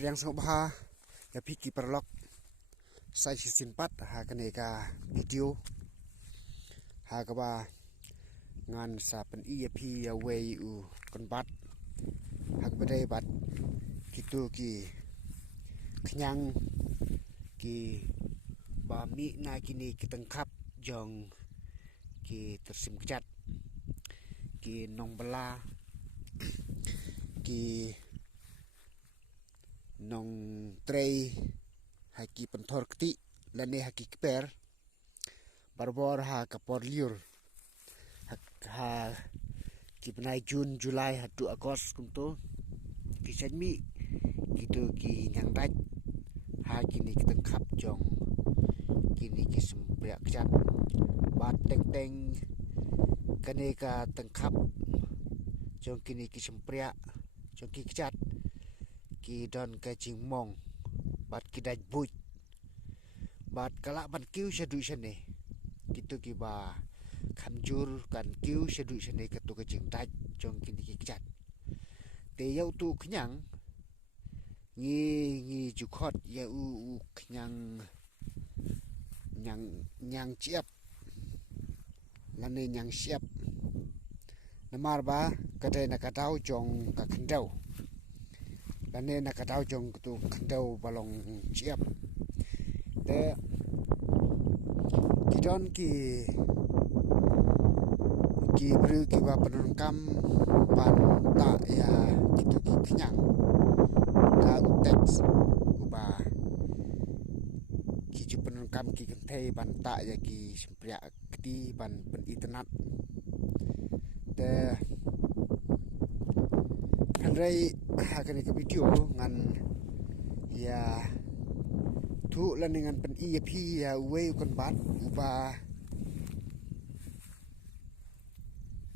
Priang Sobha ya piki perlok sai sisin pat ha kaneka video ha kaba ngan sa pen I pi ya wei u kon bat ha badai bat kitu ki kenyang ki ba mi na kini kitengkap jong ki tersim kejat ki nong bela ki nong trei haki pentor keti lane haki keper barbor ha kapor liur ha ki penai Jun Julai hatu Agos kumto ki senmi gitu ki nyang daj ha kini kitengkap jong kini ki sempriak kejat bat teng teng kaneka tengkap jong kini ki sempriak jong ki kejat ki don ka jing mong bat ki daj buj bat kalak ban kiu shadu shane gitu ki ba khamjur kan kiu shadu shane katu ka jing daj jong kini ki kejat te yau tu kenyang ngi jukhot ya u kenyang nyang ciap lane nyang siap namar ba kate na katau jong ka kendau lane na katau jong tu kendau balong siap te kidon ki bru ki ba penungkam ban ta ya gitu ki kenyang ka uteks ba ki penungkam ki kentei ban ta ya ki sempriak keti ban pen internet te handrai hakani ke video ngan ya tu laningan pen I pi ya we kon bat uba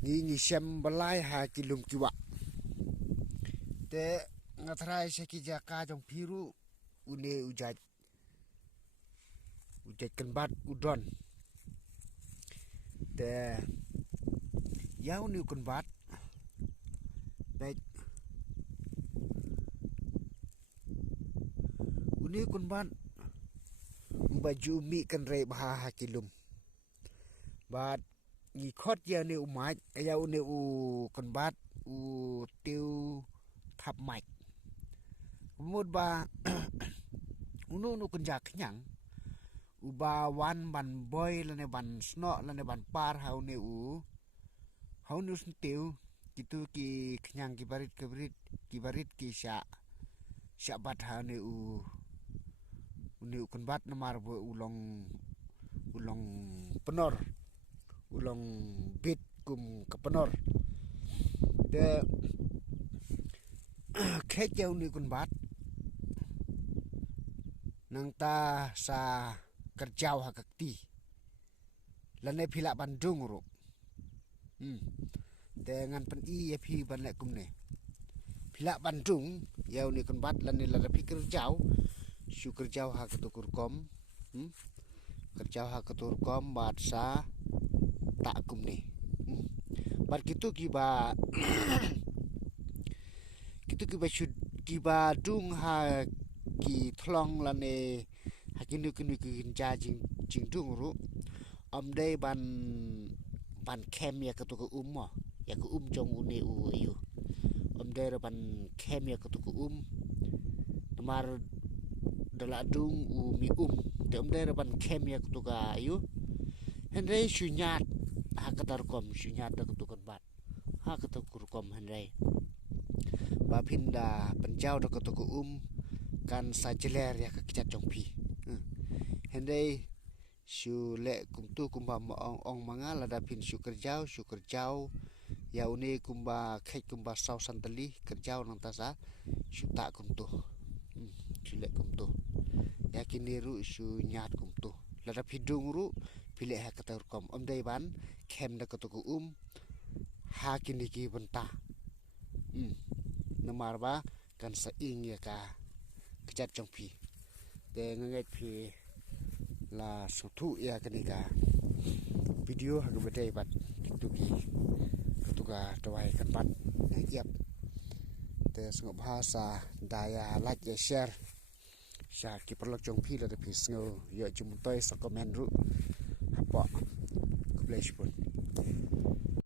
ni sem balai ha kilum kiwa te ngatrai seki jaka jong piru une ujaj kan bat udon te yau ni kon bat baik uni kun ban baju mi kan re bah kilum bat ni khot ya ni umaj ya uni u kon bat u tiu thap mạch mud ba unu kun jak nyang u ba wan ban boy lane ban sno lane ban par hau ni u hau nu tiu gitu ki kenyang ki barit ki sya bat ha ni u kun bat namar bo ulong penor ulong bit kum ke penor de khet jau ni kun bat nang ta sa kerjau ha kakti lane phila Bandung ro dengan pen I pi ban le kum ne phila Bandung yau ni kun bat lane la pikir jau syukur jauh ha ketukur kom kerjau ha ketur kom bat sa tak kum ni bat kitu ki ba ki ba dung ha ki thlong lane ha kinu ki ja jing dung ru om dei ban kem ya ketuku mo ya ku jong une u ayu om dei ban kem ya ketuku namar dala dung u mi te om dei ban kem ya ketuka ayu henrei syunyat ha katar kom syunyat da ketukan bat ha ketukur kom henrei ba pinda penjau da ketuku kan sajeler ya kekicat jong pi henrei syu le kumtu kumba ong mangal ada pin syu kerjau ya une kumba khet kumba sau santali kerjau nang tasa syu tak kumtu syu le kumtu ya kini ru syu nyat kumtu lada pidung ru pilih ha katar kom om dei ban kem da ketuku ha kini ki benta namar ba kan sa ing ya ka kejat jong pi de nget pi la sutu ya kenika video ha gede bat gitu ki ketuka tawai kan bat yap te sngop bahasa daya like ya share sha ki perlok jong phi la de phi sngo yo chum toy sa comment ru apa kubleshpun